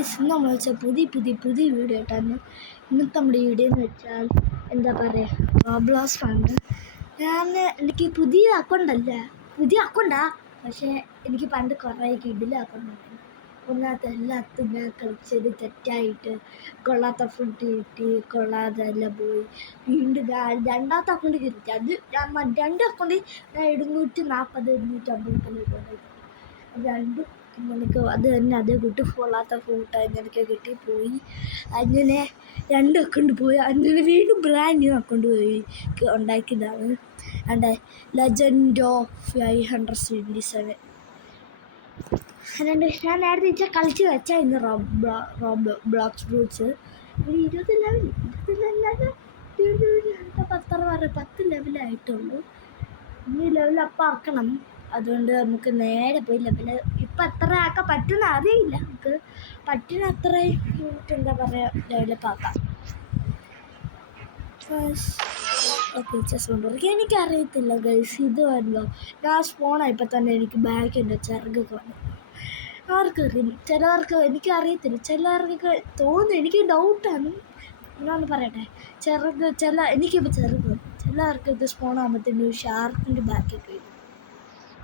Guys ഇന്ന് നമ്മൾ വെച്ചാൽ പുതിയ വീഡിയോ കേട്ടായിരുന്നു. ഇന്നത്തെ നമ്മുടെ വീഡിയോ എന്ന് വെച്ചാൽ എന്താ പറയുക, റോബ്ലോക്സ് ഫണ്ട്. എനിക്ക് പുതിയ അക്കൗണ്ടാ, പക്ഷേ എനിക്ക് പണ്ട് കുറേ കിടില അക്കൗണ്ടായിരുന്നു. ഒന്നാമത്തെ എല്ലാത്തും ഞാൻ കളിച്ചത് തെറ്റായിട്ട് കൊള്ളാത്ത ഫുഡ് കിട്ടി, കൊള്ളാതെ എല്ലാം പോയി. വീണ്ടും രണ്ടാമത്തെ അക്കൗണ്ട് കിട്ടി. അത് രണ്ട് അക്കൗണ്ട് ഞാൻ 740-750 രണ്ടും എനിക്ക് അത് തന്നെ അതേ കിട്ടി. കൊള്ളാത്ത ഫോട്ടോ എനിക്ക് കിട്ടിപ്പോയി. അങ്ങനെ രണ്ട് അക്കൗണ്ട് പോയി. അങ്ങനെ വീണ്ടും ബ്രാൻഡ് ന്യൂ അക്കൗണ്ട് ഉണ്ടാക്കിയതാണ്. എൻ്റെ ലെജൻഡ് ഓഫ് 577. അതുകൊണ്ട് ഞാൻ നേരത്തെ വെച്ചാൽ കളിച്ച് വെച്ചാൽ ഇന്ന് ബ്ലോക്സ് ഫ്രൂട്ട്സ് ഒരു 20 ലെവലായിട്ടുള്ളൂ. ഈ ലെവൽ അപ്പം ആക്കണം. അതുകൊണ്ട് നമുക്ക് നേരെ പോയി ഇപ്പം എത്ര ആക്കാൻ പറ്റുന്ന അറിയില്ല. നമുക്ക് പറ്റുന്ന അത്രയും എന്താ പറയുക ഡെവലപ്പ് ആക്കാം. എനിക്കറിയത്തില്ല ഗൈസ്, ഇത് വന്നോ ഞാൻ സ്പോണായപ്പോൾ തന്നെ എനിക്ക് ബാഗിൻ്റെ ചിറകൊക്കെ വന്നു. ആർക്കറിയും, ചിലവർക്ക് എനിക്കറിയത്തില്ല, ചിലർക്ക് തോന്നുന്നു. എനിക്ക് ഡൗട്ടാണ്. ഞാനൊന്ന് പറയട്ടെ, എനിക്കിപ്പോൾ ചിറക് വന്നു. ചിലവർക്ക് ഇത് സ്പോണാകുമ്പോഴത്തേനും ഷാർക്കിൻ്റെ ബാക്കൊക്കെ വരും.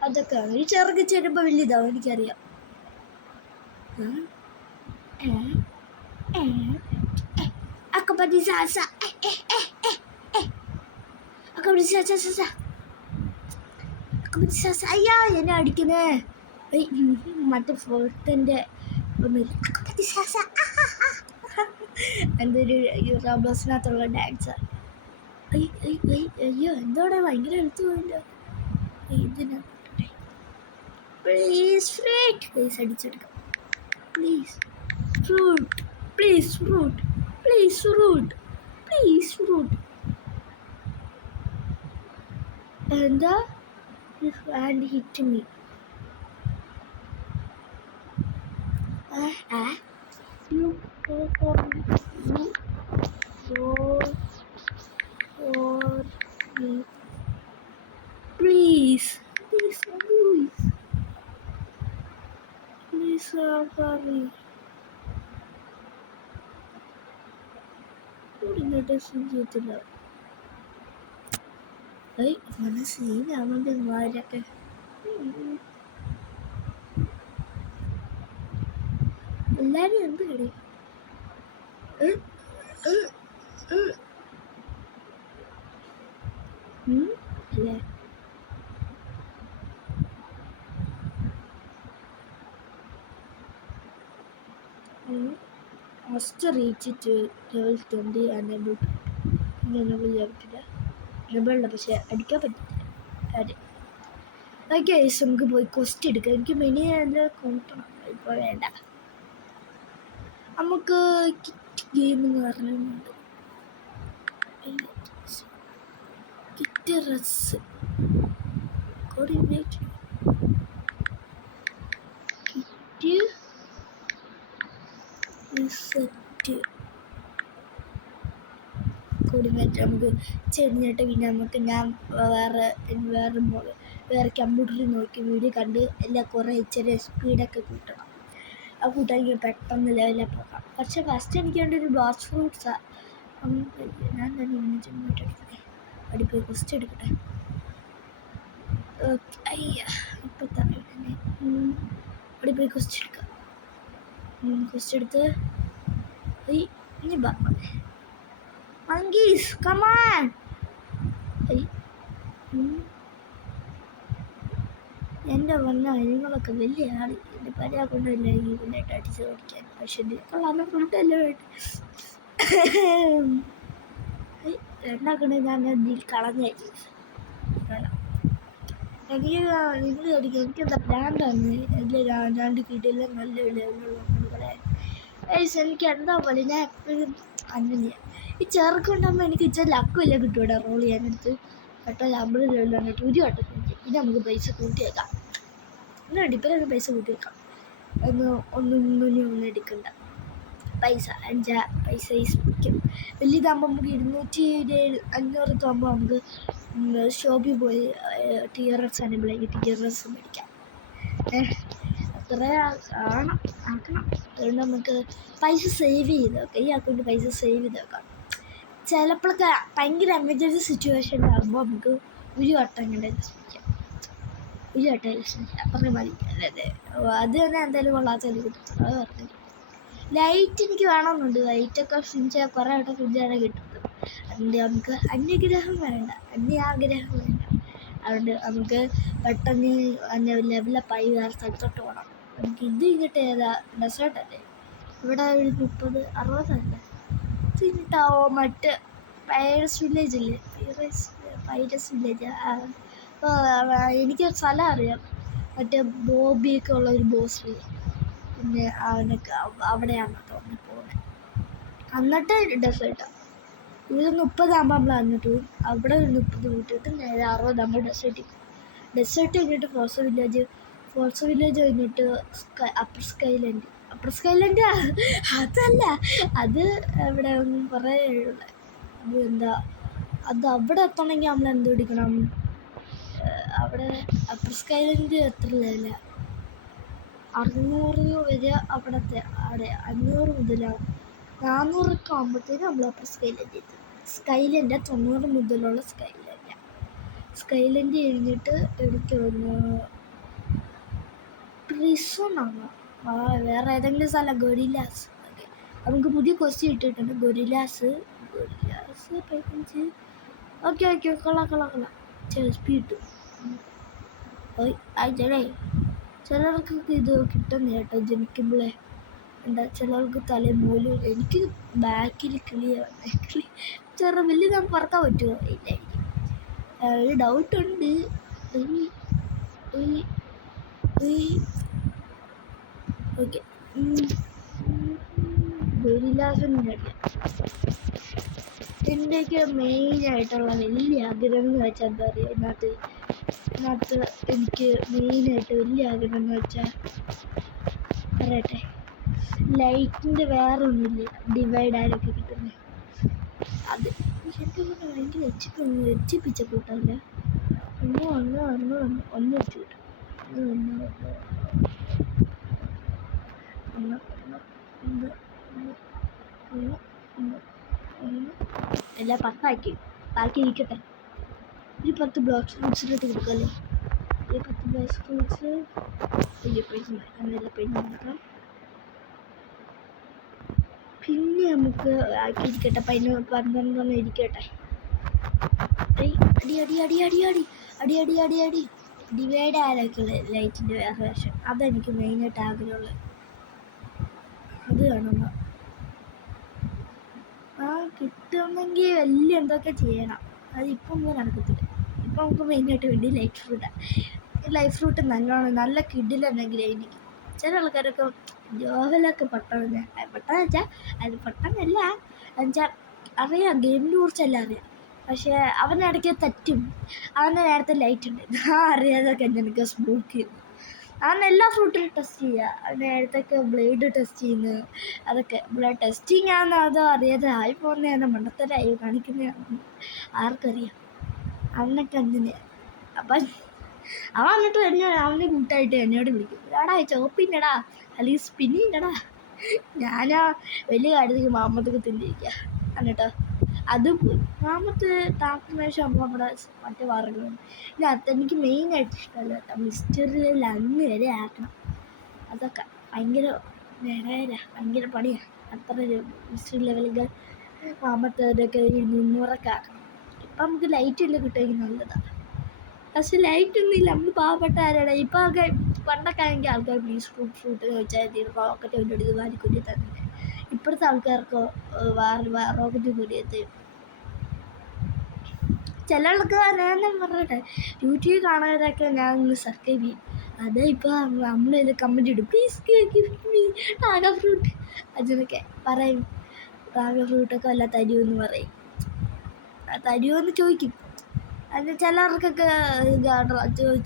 അതൊക്കെയാണ് ഈ ചിറക് ചെല്ലുമ്പോൾ വലുതാവും, എനിക്കറിയാം. അയ്യാ എന്നെ അടിക്കുന്നേ മറ്റേ ഫോർട്ടിൻ്റെ എന്തൊരു റോബ്ലോക്സിനകത്തുള്ള ഡാൻസ്. അയ്യോ എന്തോടെ ഭയങ്കര എടുത്തു പോയില്ല. ഇതിന് പ്ലീസ് ഫ്രൂട്ട് പ്ലീസ് അടിച്ചെടുക്കാം. പ്ലീസ് ഫ്രൂട്ട് എന്താ and hit me. You go for me. Please hurry. ചെയ്യത്തില്ല. മനസ്സിലാവുന്നുണ്ട് മാരൊക്കെ. എല്ലാരും എന്ത് കടി അല്ലേ? ഫസ്റ്റ് റീച്ച് ലെവൽ 20 അനേബിൾ ചെയ്തിട്ടില്ല. പക്ഷെ അടിക്കാൻ പറ്റില്ല കാര്യം. ഓക്കെ, നമുക്ക് പോയി ക്വസ്റ്റ് എടുക്കാം. എനിക്ക് മിനി അതിൽ കൂട്ടണം. ഇപ്പോൾ വേണ്ട. നമുക്ക് ഗെയിം എന്ന് പറഞ്ഞിട്ടുണ്ട്. കിറ്റ് റസ് കോർഡിനേറ്റ് കിറ്റ് സെറ്റ് കോർഡിനേറ്റ് നമുക്ക് ചെറിഞ്ഞിട്ട് പിന്നെ നമുക്ക് ഞാൻ വേറെ കമ്പ്യൂട്ടറിൽ നോക്കി വീഡിയോ കണ്ട് എല്ലാം കുറേ ചെറിയ സ്പീഡൊക്കെ കൂട്ടണം. ആ കൂട്ടാൻ പെട്ടെന്ന് ലെവലപ്പ് ആക്കാം. പക്ഷേ ഫസ്റ്റ് എനിക്ക് വേണ്ട ഒരു ബ്ലോക്സ് ഫ്രൂട്ട്സാണ്. ഞാൻ തന്നെ എടുക്കട്ടെ. അടിപ്പോയി ക്വസ്റ്റ് എടുക്കട്ടെ. ഇപ്പം തന്നെ അടിപ്പോയി ക്വസ്റ്റ് എടുക്കാം. ക്വസ്റ്റ് എടുത്ത് ഇനി മങ്കീസ് കമാൻ. എൻ്റെ നിങ്ങളൊക്കെ വലിയ ആൾ. എൻ്റെ പല കൊണ്ടല്ല ഇതിനായിട്ട് അടിച്ച് ഓടിക്കാൻ. പക്ഷെ കൊള്ളാൻ ഫുഡെല്ലാം രണ്ടാക്കണേ ഞാൻ ഇതിൽ കളഞ്ഞായിരിക്കും. നിങ്ങൾ അടിക്കുക. എനിക്കെന്താ ബ്രാൻഡാണ് രണ്ട് കിട്ടിയില്ല. നല്ല ലെവലുള്ള കുട്ടികളെ എനിക്ക് എന്താ പോലെ ഞാൻ എപ്പോഴും അങ്ങനെയാണ്. ഈ ചെറുക്കുണ്ടാകുമ്പോൾ എനിക്ക് ഇച്ചിരി ലക്കുമില്ല കിട്ടും റോൾ ചെയ്യാനെടുത്ത്. പെട്ടെന്ന് 50 ലെവലുണ്ട്. ഒരു വട്ടം പിന്നെ നമുക്ക് പൈസ കൂട്ടി വെക്കാം. ഇപ്പം പൈസ കൂട്ടി വെക്കാം. ഒന്നും എടുക്കണ്ട. പൈസ വയ്ക്കും. വലിയതാകുമ്പോൾ നമുക്ക് 200-500 ആകുമ്പോൾ നമുക്ക് ഷോപ്പിൽ പോയി TRS അനബിളാക്കി TRS മേടിക്കാം. അത്ര ആക്കണം. അതുകൊണ്ട് നമുക്ക് പൈസ സേവ് ചെയ്ത് വെക്കാം. ഈ അക്കൗണ്ട് പൈസ സേവ് ചെയ്ത് വെക്കാം. ചിലപ്പോഴൊക്കെ ഭയങ്കര എമർജൻസി സിറ്റുവേഷനിലാകുമ്പോൾ നമുക്ക് ഒരു വട്ടം ഇങ്ങനെ ശ്രമിക്കാം. ഒരു വട്ടം ശ്രമിക്കാം. അത്രയും മതി. അതെ അത് തന്നെ എന്തായാലും കൊള്ളാത്തത് കിട്ടും. അത് പറഞ്ഞു. ലൈറ്റ് എനിക്ക് വേണമെന്നുണ്ട്. ലൈറ്റൊക്കെ സ്വിഞ്ച് കുറേ വട്ടം സ്വിഞ്ചാണ് കിട്ടുന്നത്. അതുകൊണ്ട് നമുക്ക് അന്യാഗ്രഹം വേണ്ട. അതുകൊണ്ട് നമുക്ക് പെട്ടെന്ന് ലെവലപ്പായി വേറെ സ്ഥലത്തോട്ട് പോകണം. നമുക്ക് ഇത് കഴിഞ്ഞിട്ട് ഏതാ ഡെസേർട്ടല്ലേ? ഇവിടെ ഒരു 30-60 കഴിഞ്ഞിട്ടാവോ മറ്റ് പൈറസ് വില്ലേജ് ഇല്ലേ? പൈറസ് വില്ലേജ്. എനിക്ക് സ്ഥലം അറിയാം. മറ്റേ ബോബിയൊക്കെ ഉള്ള ഒരു ബോസ്. പിന്നെ അവനൊക്കെ അവിടെയാണ് തോന്നി പോകുന്നത്. എന്നിട്ട് ഡെസേർട്ടാണ്. ഇത് 30 ആകുമ്പോൾ നമ്മൾ അങ്ങോട്ട് പോകും. അവിടെ ഒരു 30 വിട്ടിട്ട് നേരെ 60 നമ്മൾ ഡെസേർട്ട് കഴിഞ്ഞിട്ട് ഫോർസ് വില്ലേജ് കഴിഞ്ഞിട്ട് അപ്പർ സ്കൈലൻഡ് അതല്ല, അത് ഇവിടെ കുറേ എന്താ അത് അവിടെ എത്തണമെങ്കിൽ നമ്മൾ എന്ത് പിടിക്കണം? അവിടെ അപ്പർ സ്കൈലൻഡ് എത്ര ലെവല? 600 വരെ അവിടെ 500 മുതലാണ്. 400 ആകുമ്പോഴത്തേക്കും നമ്മൾ അപ്പർ സ്കൈലൻഡ് എത്തും. സ്കൈലൻഡ് 90 മുതലുള്ള സ്കൈലൻഡ് കഴിഞ്ഞിട്ട് എനിക്ക് വന്നു പ്രിസണാണോ? വേറെ ഏതെങ്കിലും സ്ഥലം? ഗൊറില്ലാസ്. നമുക്ക് പുതിയ ക്വസ്റ്റ്യൻ ഇട്ടിട്ടുണ്ട്. ഗൊറില്ലാസ് 15. ഓക്കെ കൊള്ളാം. സ്പീഡ് ചേട്ടേ, ചിലർക്ക് ഇത് കിട്ടുന്ന കേട്ടോ ജനിക്കുമ്പോഴേ. എന്താ ചിലർക്ക് തലയിൽ മൂലം. എനിക്ക് ബാക്കിൽ ചെറു വലിയ നമുക്ക് പറക്കാൻ പറ്റുമോ? ഇല്ലായിരിക്കും. ഒരു ഡൗട്ടുണ്ട്. ഓക്കെ, എൻ്റെയൊക്കെ മെയിനായിട്ടുള്ള വലിയ ആഗ്രഹം എന്ന് വെച്ചാൽ എന്താ പറയുക? ഇതിനകത്ത് എനിക്ക് മെയിനായിട്ട് വലിയ ആഗ്രഹം എന്ന് വെച്ചാൽ പറയട്ടെ, ലൈറ്റിൻ്റെ വേറെ ഒന്നുമില്ല ഡിവൈഡ് ആരൊക്കെ കിട്ടുന്നത്. അത് എൻ്റെ ഭയങ്കര എച്ചിപ്പിച്ച കൂട്ടല്ല. ഒന്ന് വെച്ച് കിട്ടും. എല്ലാം 10 ബാക്കി ഇരിക്കട്ടെ. ഒരു 10 ബ്ലോക്ക് ഫ്രൂട്ട്സിലിട്ട് കൊടുക്കല്ലേ? ഒരു 10 ബ്ലോക്ക് ഫ്രൂട്ട്സ് നോക്കാം. പിന്നെ നമുക്ക് ആക്കിയിരിക്കട്ടെ. 12 ഇരിക്കട്ടെ. അടി ഡിവൈഡ് ആരൊക്കെയുള്ള ലൈറ്റിൻ്റെ വേറെ വേഷം. അതെനിക്ക് മെയിനായിട്ട് ആഗ്രഹമുള്ളത്. അത് കാണുമ്പോൾ കിട്ടുമെങ്കിൽ വലിയ എന്തൊക്കെ ചെയ്യണം. അതിപ്പം ഒന്നും നടക്കത്തില്ല. ഇപ്പം നമുക്ക് മെയിനായിട്ട് വേണ്ടി ലൈഫ് ഫ്രൂട്ട് നല്ല കിഡിലുണ്ടെങ്കിൽ എനിക്ക്. ചില ആൾക്കാരൊക്കെ ജോവലൊക്കെ പെട്ടെന്ന് വെച്ചാൽ അത് പെട്ടെന്നല്ല എന്നുവെച്ചാൽ അറിയാം, ഗെയിമിനെ കുറിച്ചെല്ലാം അറിയാം. പക്ഷേ അവനിടയ്ക്ക് തെറ്റും. അവൻ്റെ നേരത്തെ ലൈറ്റ് ഉണ്ട്, ഞാൻ അറിയാതൊക്കെ എനിക്ക് സ്മോക്ക് ചെയ്യുന്നു. അവൻ എല്ലാ ഫ്രൂട്ടിലും ടെസ്റ്റ് ചെയ്യുക. അവൻ നേരത്തൊക്കെ ബ്ലേഡ് ടെസ്റ്റ് ചെയ്യുന്നു. അതൊക്കെ ബ്ലേഡ് ടെസ്റ്റിങ് ആണെന്ന് അതോ അറിയാതെ ആയി പോകുന്നതാണ്, മണ്ടത്തരായി കാണിക്കുന്നതാണ്, ആർക്കറിയാം. അവനൊക്കെ അങ്ങനെയാണ്. അപ്പം അവൻ എന്നിട്ട് അവൻ്റെ കൂട്ടായിട്ട് എന്നോട് വിളിക്കും, എടാ ചോപ്പിന്നടാ അല്ലെങ്കിൽ സ്പിന്നിന്നടാ. ഞാനാ വലിയ കാര്യത്തിൽ മാമത്തൊക്കെ തിന്നിരിക്കുക. എന്നിട്ടോ അത് പോയി. മാമത്ത് ട്രാൻസ്ഫർമേഷൻ ആകുമ്പോൾ നമ്മുടെ മറ്റേ വാറുകളും ഇതിനകത്ത് എനിക്ക് മെയിനായിട്ട് ഇഷ്ടമല്ല കേട്ടോ. മിസ്റ്ററിയിൽ അന്ന് വരെ ആക്കണം. അതൊക്കെ ഭയങ്കര ഭയങ്കര പണിയാണ്. അത്ര മിസ്റ്ററി ലെവലൊക്കെ മാമത്തതൊക്കെ 200 ആക്കണം. ഇപ്പം നമുക്ക് ലൈറ്റെല്ലാം കിട്ടുമെങ്കിൽ നല്ലതാണ്. പക്ഷെ ലൈറ്റൊന്നും ഇല്ല. നമ്മൾ പാവപ്പെട്ട ആരാണ്. ഇപ്പോൾ ഒക്കെ പണ്ടൊക്കെ ആണെങ്കിൽ ആൾക്കാർ പ്ലീസ് ഫ്രൂട്ട് ചോദിച്ചാൽ റോക്കറ്റ് കൊണ്ടെടുത്ത് വാരിക്കൊണ്ടി തന്നെ. ഇപ്പോഴത്തെ ആൾക്കാർക്ക് റോക്കറ്റ് കൂടിയത് ചില ആൾക്ക് ഞാൻ പറഞ്ഞിട്ടെ, യൂട്യൂബ് കാണാനൊക്കെ ഞാൻ ഒന്ന് സബ്സ്ക്രൈബ് ചെയ്യും. അത് ഇപ്പോൾ നമ്മളിത് കമൻറ്റ് ഇടും, please gift me dragon fruit അതിനൊക്കെ പറയും. ഡ്രാഗൺ ഫ്രൂട്ടൊക്കെ വല്ല തരുമെന്ന് പറയും. തരുമെന്ന് ചോദിക്കും. അത് ചിലർക്കൊക്കെ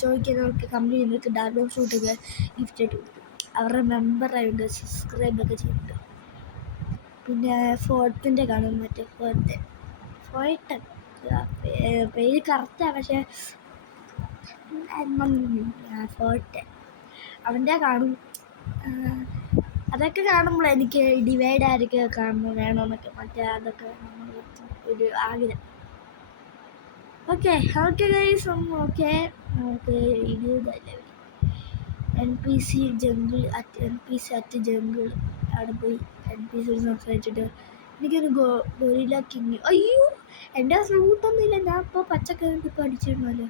ചോദിക്കുന്നവർക്ക് കമ്പനി ചെയ്യുന്നവർക്ക് ഡ്രാഗൺ ഫ്രൂട്ടൊക്കെ ഗിഫ്റ്റായിട്ട് കൊടുക്കും. അവരുടെ മെമ്പറായിട്ട് സബ്സ്ക്രൈബൊക്കെ ചെയ്തിട്ട്. പിന്നെ ഫോർട്ടിൻ്റെ കാണും, മറ്റേ ഫോർട്ടൻ പേര് കറക്റ്റാണ്. പക്ഷേ ഫോർട്ടൻ അവൻ്റെ കാണും. അതൊക്കെ കാണുമ്പോൾ എനിക്ക് ഡിവൈഡ് ആരൊക്കെ കാണുമ്പോൾ വേണമെന്നൊക്കെ മറ്റേ അതൊക്കെ നമ്മൾ ഒരു ആഗ്രഹം. ഓക്കെ ഓക്കെ ഗൈസ്, ഓക്കെ നമുക്ക് ഇത് തന്നെ NPC ജംഗിൾ അറ്റ് ജംഗിൾ അവിടെ പോയി NPC സംസാരിച്ചിട്ട് എനിക്കൊരു ഗൊറില്ല കിങ്. അയ്യോ എൻ്റെ ഫ്ലൂട്ടൊന്നുമില്ല, ഞാൻ ഇപ്പോൾ പച്ചക്കറി ഇപ്പോൾ അടിച്ചിരുന്നല്ലോ.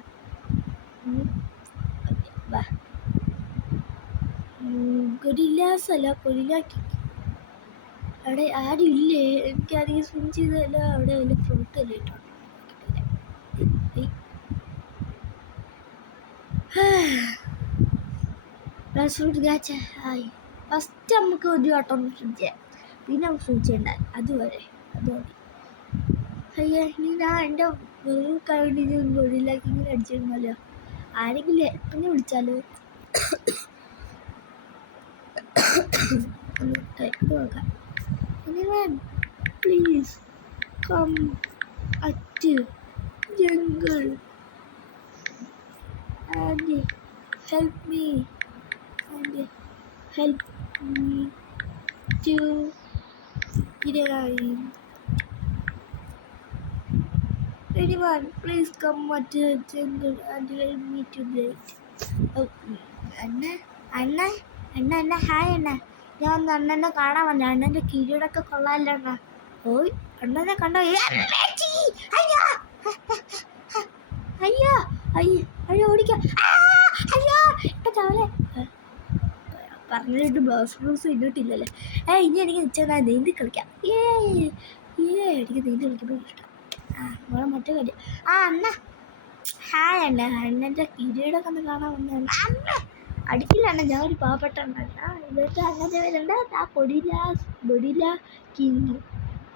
ഗൊറില്ലാസ് അല്ല, ഗൊറില്ല കിങ്. അവിടെ ആരും ഇല്ലേ? എനിക്കധികം സ്വിം ചെയ്തല്ല, അവിടെ വലിയ ഫ്രൂട്ട് അല്ലേ കേട്ടോ. ഫസ്റ്റ് നമുക്ക് ഒരു വട്ടം സ്വിം ചെയ്യാം, പിന്നെ നമുക്ക് സ്വിം ചെയ്യണ്ട. അതുവരെ അത് മതി. അയ്യേ ഇനി ഞാൻ എൻ്റെ വെറും കഴിഞ്ഞ ഗൊറില്ലാക്കി ഇങ്ങനെ അടിച്ചിരുന്നല്ലോ. ആരെങ്കിലും പിന്നെ വിളിച്ചാലോ? നോക്കാം. Please come at jungle and help me to anyone please come at the jungle and help me to break. അണ്ണ ഹായ് അണ്ണ, ഞാൻ ഒന്ന് അണ്ണനെ കാണാൻ വന്നെ. അണ്ണൻ്റെ കിരീടമൊക്കെ കൊള്ളാമല്ലോ അണ്ണ. ഓയ് അണ്ണനെ കണ്ടോ? അയ്യോ അയ്യോ അയ്യോ ഓടിക്കാം. അയ്യോ ഇപ്പം ചാവലേ പറഞ്ഞിട്ട് ബ്ലൗസ് ഇന്നിട്ടില്ലല്ലേ. ഇനി എനിക്ക് നിൽച്ചാൽ നീന്തി കളിക്കാം. എനിക്ക് നീന്തി കളിക്കുമ്പോൾ ഇഷ്ടം. നമ്മളെ മറ്റേ കാര്യം. അണ്ണ ഹായ് അണ്ണ, അണ്ണൻ്റെ കിരീടമൊക്കെ ഒന്ന് കാണാൻ വന്നതാണ്. അണ്ണ അടിക്കില്ല അണ്ണ, ഞാൻ ഒരു പാവപ്പെട്ട അണ്ണല്ല. ഇവിടുത്തെ അണ്ണൻ്റെ പേരുണ്ട് ഗൊറില്ല കിങ്.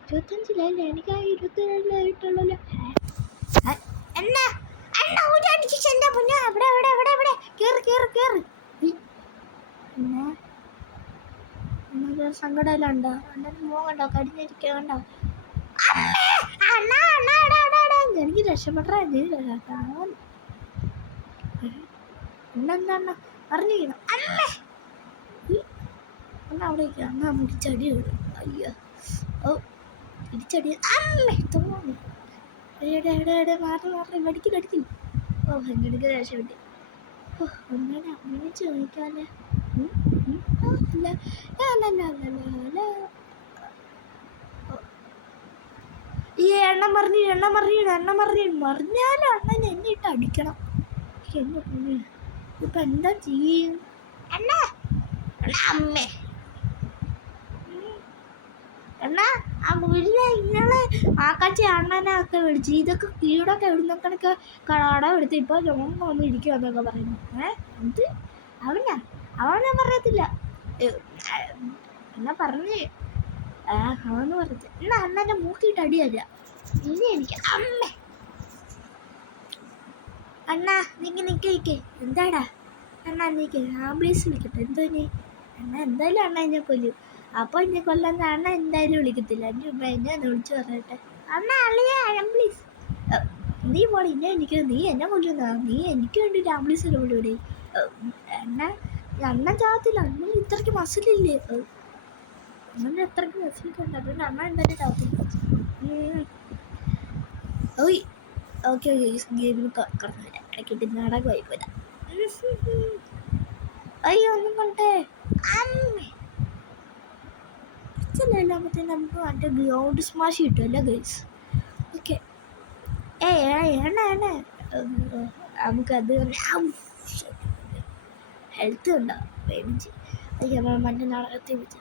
25 എനിക്ക് 22 എണ്ണ അടിച്ചിട്ട് പൊന്നോ. എവിടെ കേറ് പിന്നെ സങ്കടമല്ലോ. അണ്ണൻ മോകണ്ടോ, കടിഞ്ഞിരിക്കണ്ടോ? എനിക്ക് രക്ഷപ്പെട്ടാ എന്താണ് അറിഞ്ഞിരിക്കണം. അവിടെ ചടി വിടും. അയ്യോ ഓ ഇടിച്ചടി തോന്നുന്നു. മാറി കടിക്കും. ഓ എനിക്ക് രക്ഷപ്പെട്ടി. അങ്ങനെ ചോദിക്കാല്ലേ? ഈ എണ്ണം മറിഞ്ഞാലും അണ്ണൻ എന്നെ ഇട്ട് അടിക്കണം. എന്നെ പൊന്നെ ഇപ്പം എന്താ ചെയ്യും? അമ്മേ ആ വീട്ടിലെ ഇങ്ങള് ആക്കാച്ചി അണ്ണനെ ഒക്കെ വിളിച്ച് ഇതൊക്കെ കീടൊക്കെ എവിടുന്നൊക്കെ കട എടുത്ത് ഇപ്പോൾ ലോങ്ങൊന്നും ഇരിക്കുമെന്നൊക്കെ പറയുന്നു. എന്ത് അവനെ പറയത്തില്ല എന്നാ പറഞ്ഞ് അവന്ന് പറഞ്ഞത്. എന്നാ അണ്ണൻ്റെ മൂക്കിയിട്ട് അടിയല്ല ഇനി എനിക്ക്. അമ്മേ അണ്ണാ നിക്ക് എന്താടാ അണ്ണാ നീക്ക് ആംബുലൻസ് വിളിക്കട്ടെ. എന്തോനി അണ്ണ എന്തായാലും അണ്ണ എന്നെ കൊല്ലും. അപ്പോൾ എന്നെ കൊല്ലാൻ അണ്ണ എന്തായാലും വിളിക്കത്തില്ല. എൻ്റെ ഉമ്മ എന്നെ ഒന്ന് വിളിച്ചു പറയട്ടെ. അണ്ണ അള്ളിയെ ആംബുലൻസ് നീ പോളി നീ എന്നെ കൊല്ലുന്ന. നീ എനിക്ക് വേണ്ടിയിട്ട് ആംബുലൻസിൽ വിടൂടി. അണ്ണൻ ചാവത്തില്ല, അണ്ണൻ ഇത്രയ്ക്ക് മസിലില്ലേ? അണ്ണൻ എത്രയ്ക്ക് മസിലൊക്കെ ഉണ്ട്, അതുകൊണ്ട് അണ്ണ എന്തായാലും ചാവത്തില്ല. ഓയ് ഓക്കെ ഗെയിമിന് കടന്നു വരാം. ഇടയ്ക്കിട്ട് നാടകമായി പോരാ. അയ്യോ ഒന്നും കണ്ടേ അമ്മേ എല്ലാമത്തെ നമുക്ക് മറ്റേ ഗ്രൗണ്ട് സ്മാഷ് കിട്ടുമല്ലോ ഗൈസ്. ഓക്കെ എണ്ണ നമുക്കത് ഹെൽത്ത് ഉണ്ടാവും പേടിച്ച്. അയ്യോ മറ്റേ നാടകത്തിൽ വിളിച്ച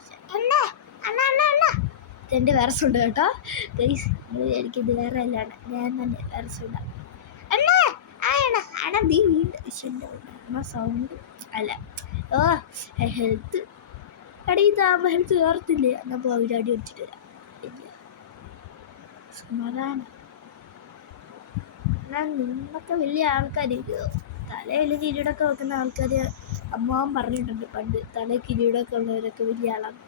എൻ്റെ വേറെ സൗണ്ട് കേട്ടോ ഗൈസ്. എനിക്കിത് വേറെ അല്ലാണ്, ഞാൻ തന്നെ വേറെ സൗണ്ടാണ്. നീ വീണ്ടും സൗണ്ട് അല്ല ഹെൽത്ത് അടിയിതാകുമ്പോൾ ഹെൽത്ത് കയറത്തില്ലേ? എന്നാൽ പോയി അടി അടിച്ചിട്ട് വരാം. സമാധാനം. എന്നാൽ നിന്നൊക്കെ വലിയ ആൾക്കാർ തലയിൽ കിരീടമൊക്കെ വെക്കുന്ന ആൾക്കാർ അമ്മാവൻ പറഞ്ഞിട്ടുണ്ട് പണ്ട്. തല കിരീടമൊക്കെ ഉള്ളവരൊക്കെ വലിയ ആളാണ്.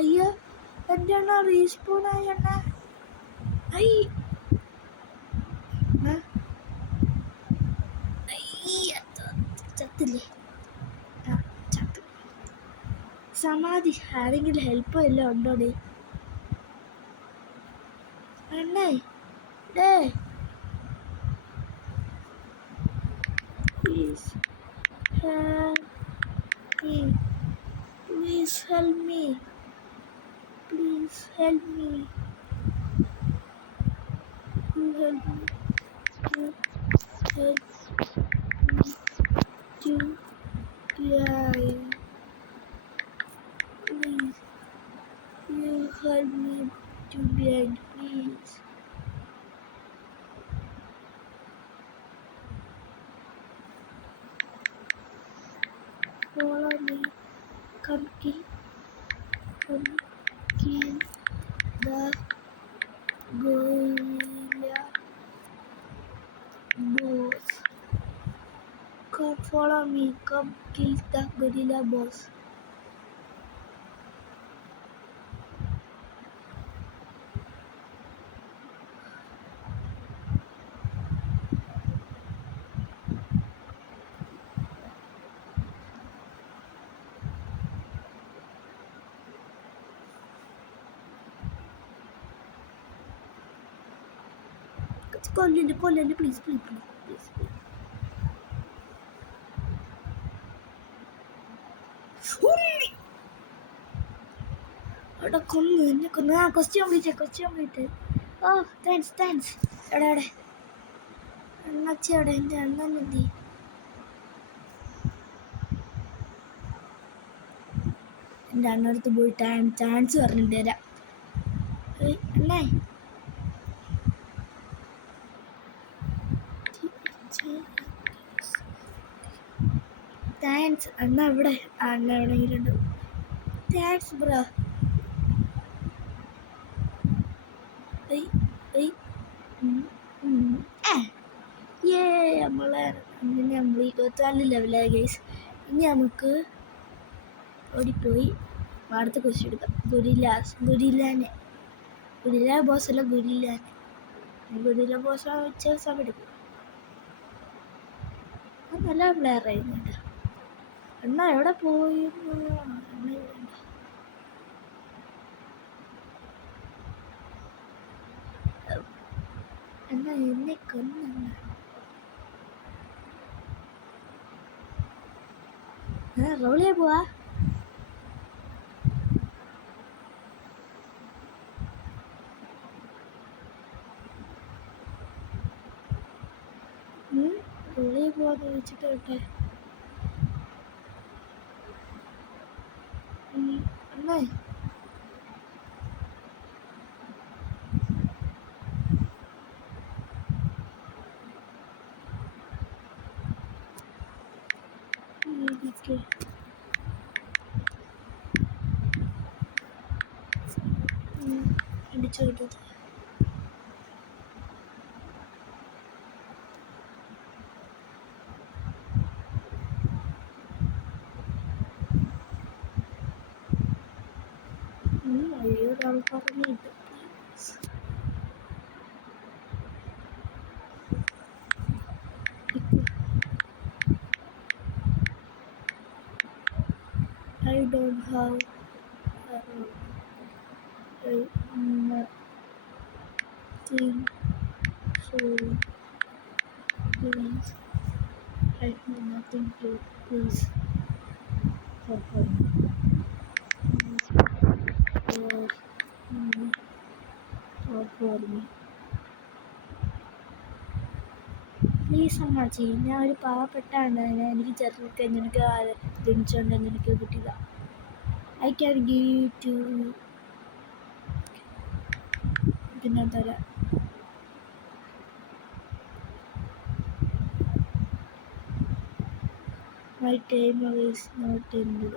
അയ്യോ എൻ്റെ അണ്ണ റീസ്പോണായി. ചത്തില്ലേ? ആ ചത്തു. സമാധി. ആരെങ്കിലും ഹെൽപ്പ് വല്ലതും ഉണ്ടോടെ? അണ്ണേ ഡേ please help me. Please help me. Please help me. You help me. You help me to die. Please. You help me to die. Please. Follow me. Come kill the gorilla boss. Come follow me. Come kill the gorilla boss. കൊല്ലല്ലേ please please please please. അവിടെ കൊന്നു എന്നെ കൊന്നു. ആ question വിളിച്ചേ. Oh thanks. എവിടെ അണ്ണാച്ചി അവിടെ എൻ്റെ അണ്ണൻ എന്തി? എൻ്റെ അണ്ണടുത്ത് പോയി ചാൻസ് പറഞ്ഞിട്ട് തരാം. അണ്ണേ താങ്ക്സ്. അണ്ണ എവിടെയെങ്കിലും ഉണ്ട്. Thanks bro. നമ്മളെ നമ്മൾ 24 ലെവലായി ഗൈസ്. ഇനി നമുക്ക് ഓടിപ്പോയി അടുത്ത ക്വസ്റ്റ്യൻ എടുക്കാം. ഗൊരില്ല ബോസ് അല്ല, ഗൊരില്ല ബോസ് വെച്ച സമയം എടുക്കും. അത് നല്ല പ്ലെയർ ആയിരുന്നു. അണ്ണ എവിടെ പോയി? അണ്ണ എന്നെ കൊന്ന. റോളിയെ പോവാ. റോളിയെ പോവാന്ന് ചോദിച്ചിട്ട് കേട്ടെ. അണ്ണേ അടിച്ചു കിട്ടത്. ഒരാൾ പറഞ്ഞിട്ട് I don't have nothing, so please, I have nothing to please help me. Please അമ്മാച്ചി, ഞാൻ ഒരു പാവപ്പെട്ടാണ്. എനിക്ക് ചെറുതൊക്കെ നിനക്ക് ജനിച്ചോണ്ട് നിനക്ക് കിട്ടിയതാ. ഐ ക്യാൻ ഗീവ് ടു പിന്നെ തരാം. My timer is not ended.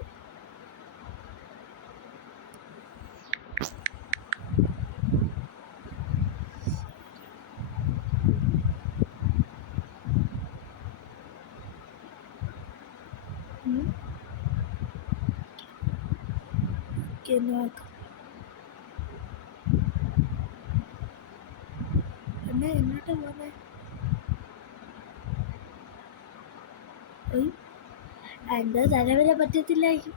നോക്കാം. എന്നോട്ടാ പോന്നെ? എന്താ തലവരെ പറ്റത്തില്ലായിരിക്കും.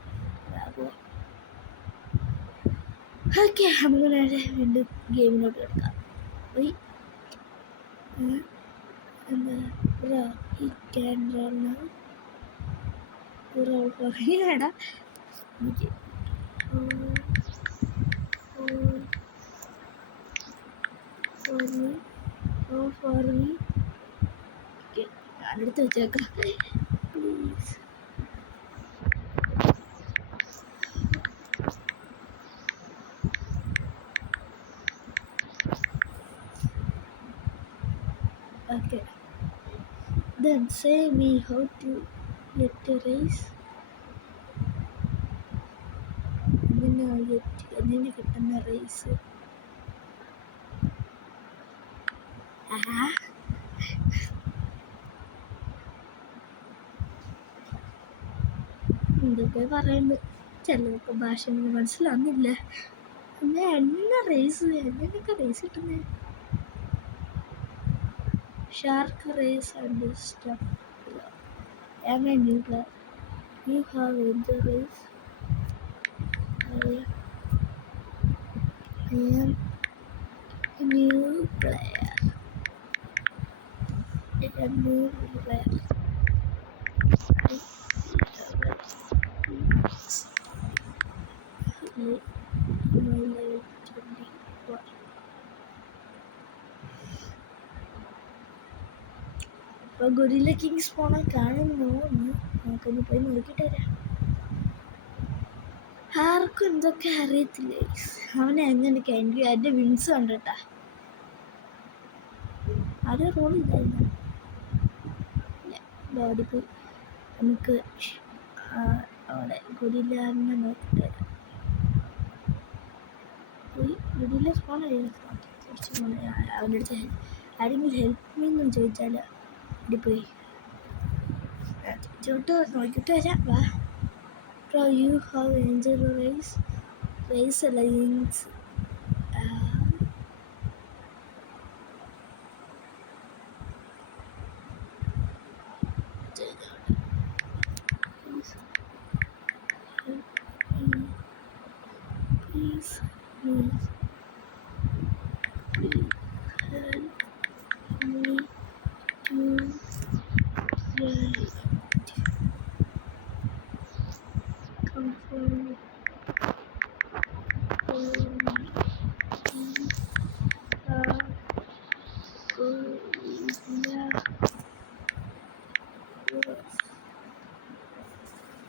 ഓക്കെ, നമുക്ക് നേരെ വീണ്ടും ഗെയിമിലോട്ട് കിടക്കാം. എന്താ ഈ ക്യാമറ പറയടാ ഞാനെടുത്ത് വെച്ചേക്കാം please. Okay. Then say me how to get a raise. എങ്ങനെ കിട്ടുന്ന റേസ്? എന്തൊക്കെ പറയുന്നത്, ചിലർക്ക് ഭാഷ എനിക്ക് മനസ്സിലാവുന്നില്ല. എന്നെ റേസ് എങ്ങനെയൊക്കെ റേസ് കിട്ടുന്നേ? Shark rays and stuff. Am I new player? You have entered race. I am new player. I am new player. ഇപ്പോൾ ഗൊറില്ല കിങ്സ് പോണ കാണുന്നു. നമുക്കൊന്ന് പോയി നോക്കിയിട്ട് വരാം. ആർക്കും എന്തൊക്കെ അറിയത്തില്ലേ, അവനെ എങ്ങനെ കയറി അതിൻ്റെ വിങ്സ് കണ്ടിട്ടാ. അത് റോളില്ലായിരുന്നു. ബോഡി പോയി നമുക്ക് അവിടെ ഗൊറില്ലാനെ നോക്കിയിട്ട് വരാം. ഗൊറില്ല സ്പോൺ കുറച്ച് അവൻ്റെ അടുത്ത് ആരെങ്കിലും ഹെൽപ്പ് മീന്നും ചോദിച്ചാൽ അവിടെ പോയി നോക്കിയിട്ട് വരാം. വാ bro, you have enjoy race അല്ല wings.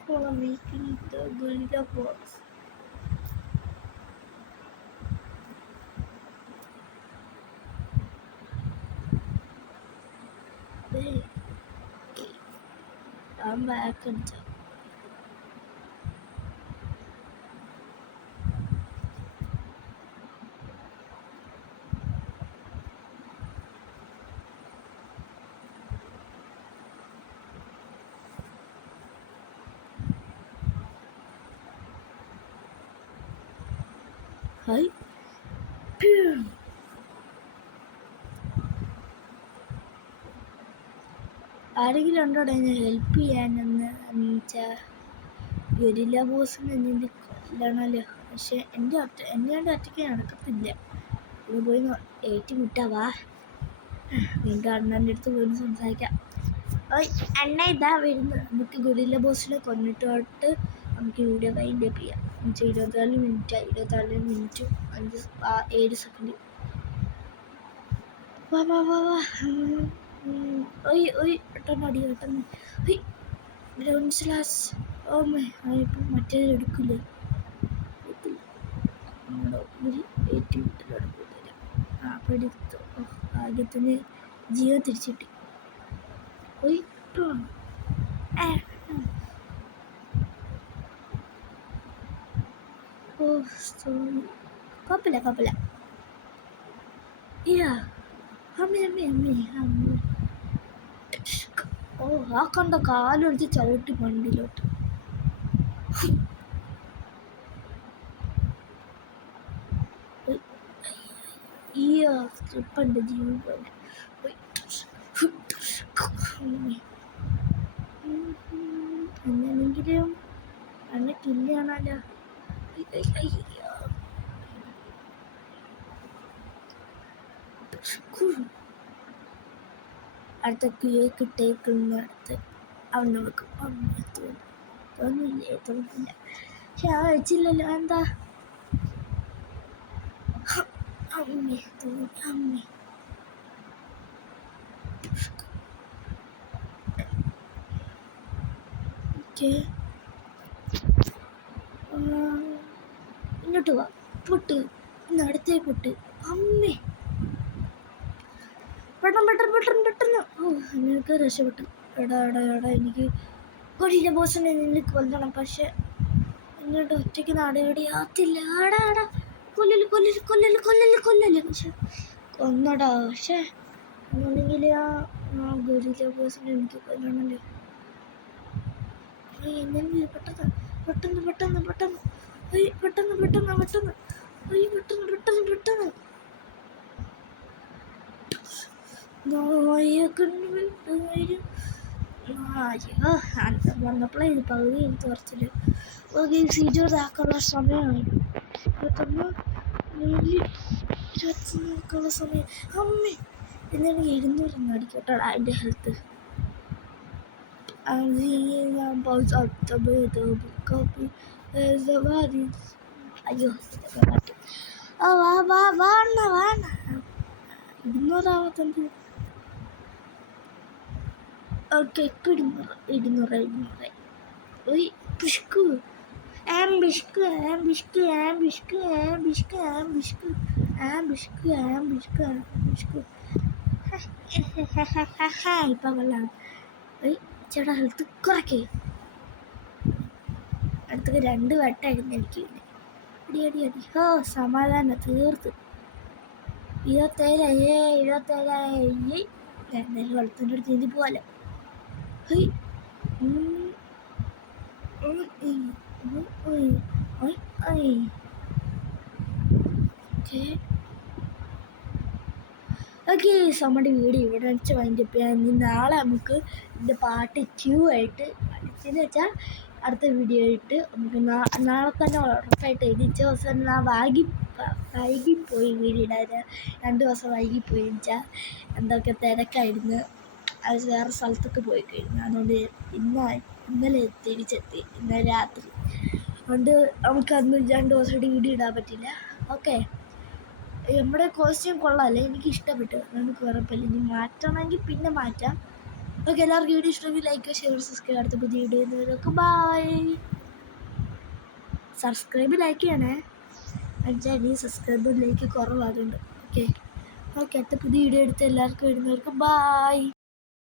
For making the gorilla boss. Hey, I'm back on top. Hi. ആരെങ്കിലും ഉണ്ടോടെ എന്നെ ഹെൽപ്പ് ചെയ്യാനെന്ന് വെച്ചാൽ ഗൊറില്ല ബോസിന് എന്നെ കൊല്ലണമല്ലോ. പക്ഷെ എന്നെ കൊണ്ട് ഒറ്റയ്ക്ക് നടക്കത്തില്ല. ഇത് പോയി ഏറ്റുമുട്ടാവാ. വീണ്ടും അണ്ണൻ്റെ അടുത്ത് പോയി സംസാരിക്കാം. അണ്ണ ഇതാ വരുന്നു. നമുക്ക് ഗൊറില്ല ബോസിനെ കൊന്നിട്ടോട്ട് നമുക്ക് വീഡിയോ വൈൻഡ് അപ്പ് ചെയ്യാം. 24 മിനിറ്റും 7 സെക്കൻഡ്. വാ വാ വാ വാ. പെട്ടെന്ന് ഗ്രൗണ്ട് സ്ലാസ്. ഇപ്പം മറ്റേത് എടുക്കില്ലേ, ഏറ്റുമുട്ടലെടുക്കില്ല. അപ്പം എടുത്തു. ഭാഗ്യത്തിന് ജീവൻ തിരിച്ചിട്ടി. കുഴപ്പമില്ല. ആ കണ്ട കാലൊടിച്ച് ചവിട്ടി വണ്ടിയിലോട്ട്. ഈ സ്ട്രിപ്പൻ്റെ ജീവൻ അങ്ങനെ ധൈര്യം എന്നെ കില്ലാണല്ലോ. അടുത്ത കേക്ക് ഇട്ടേക്കുന്നിടത്ത് അവൻ നോക്കും. തോന്നില്ല. പക്ഷെ ആ വെച്ചില്ലല്ലോ. എന്താ അമ്മേ തോന്നി. അമ്മേ ഇങ്ങോട്ട് വാ. പൊട്ട് ഇന്ന് അടുത്തേ പൊട്ട്. അമ്മേ പെട്ടെന്ന്. ഓ നിനക്ക് രക്ഷപ്പെട്ടു. എടാ എനിക്ക് കൊല്ലില്ല ബോസിനെ. നിനക്ക് കൊല്ലണം. പക്ഷെ എന്നിട്ട് ഒറ്റയ്ക്ക് നാടുകടിയാത്തില്ല. ആടാ കൊല്ലല്. പക്ഷെ കൊന്നടാ. പക്ഷെ ഒന്നുണ്ടെങ്കിൽ ആ ഗൊരില്ല ബോസിനെ എനിക്ക് കൊല്ലണല്ലേ. പെട്ടെന്ന് വന്നപ്പോഴേ ഇത് പകുതി എനിക്ക് കുറച്ചില്ല. ഇതാക്കാനുള്ള സമയമായി. 21 സമയം. അമ്മേ എന്നാണ് 700 അടിക്കോട്ടാ എൻ്റെ ഹെൽത്ത്. അയ്യോ വാണ 200 ഓക്കെ. ഇപ്പം 200. ഒയ് പിഷ്കു ആംബിഷ്കു ഇപ്പം കൊള്ളാം. ചേട്ടാ ഹെൽത്ത് കുറയ്ക്കേ. അടുത്തൊക്കെ 2 വട്ടമായിരുന്നു എനിക്ക്. അടി. ഓ സമാധാനം തീർത്ത്. 27 എന്തായാലും വെള്ളത്തിൻ്റെ അടുത്ത് നീന്തി പോവാലോ. ഓക്കെ നമ്മുടെ വീഡിയോ ഇവിടെ വെച്ച് വൈൻഡപ്പ് ചെയ്യാൻ. ഇനി നാളെ നമുക്ക് ഇതിൻ്റെ പാർട്ട് 2 ആയിട്ട് എന്ന് വെച്ചാൽ അടുത്ത വീഡിയോ ആയിട്ട് നമുക്ക് നാളെ തന്നെ ഉറപ്പായിട്ട് എഡിച്ച ദിവസം ഞാൻ വൈകിപ്പോയി വീഡിയോ ഇടാൻ. 2 ദിവസം വൈകിപ്പോയി വെച്ചാൽ എന്തൊക്കെ തിരക്കായിരുന്നു. അത് വേറെ സ്ഥലത്തൊക്കെ പോയി കഴിഞ്ഞു. അതുകൊണ്ട് ഇന്നലെ തിരിച്ചെത്തി. ഇന്നലെ രാത്രി. അതുകൊണ്ട് നമുക്കന്ന് 2 ദിവസമായിട്ട് വീഡിയോ ഇടാൻ പറ്റില്ല. ഓക്കെ നമ്മുടെ കോസ്റ്റ്യൂം കൊള്ളാമല്ലേ. എനിക്ക് ഇഷ്ടപ്പെട്ടു. നമുക്ക് കുഴപ്പമില്ല. ഇനി മാറ്റണമെങ്കിൽ പിന്നെ മാറ്റാം. ഓക്കെ എല്ലാവർക്കും വീഡിയോ ഇഷ്ടമെങ്കിൽ ലൈക്ക്, ഷെയർ, സബ്സ്ക്രൈബ്. അടുത്ത പുതിയ വീഡിയോ ചെയ്യുന്നവരൊക്കെ ബൈ. സബ്സ്ക്രൈബ് ലൈക്ക് ചെയ്യണേ. എന്നുവെച്ചാൽ ഇനി സബ്സ്ക്രൈബ് ലൈക്ക് കുറവാകുന്നുണ്ട്. ഓക്കെ അടുത്ത പുതിയ വീഡിയോ എടുത്ത് എല്ലാവർക്കും വരുന്നവർക്ക് ബൈ.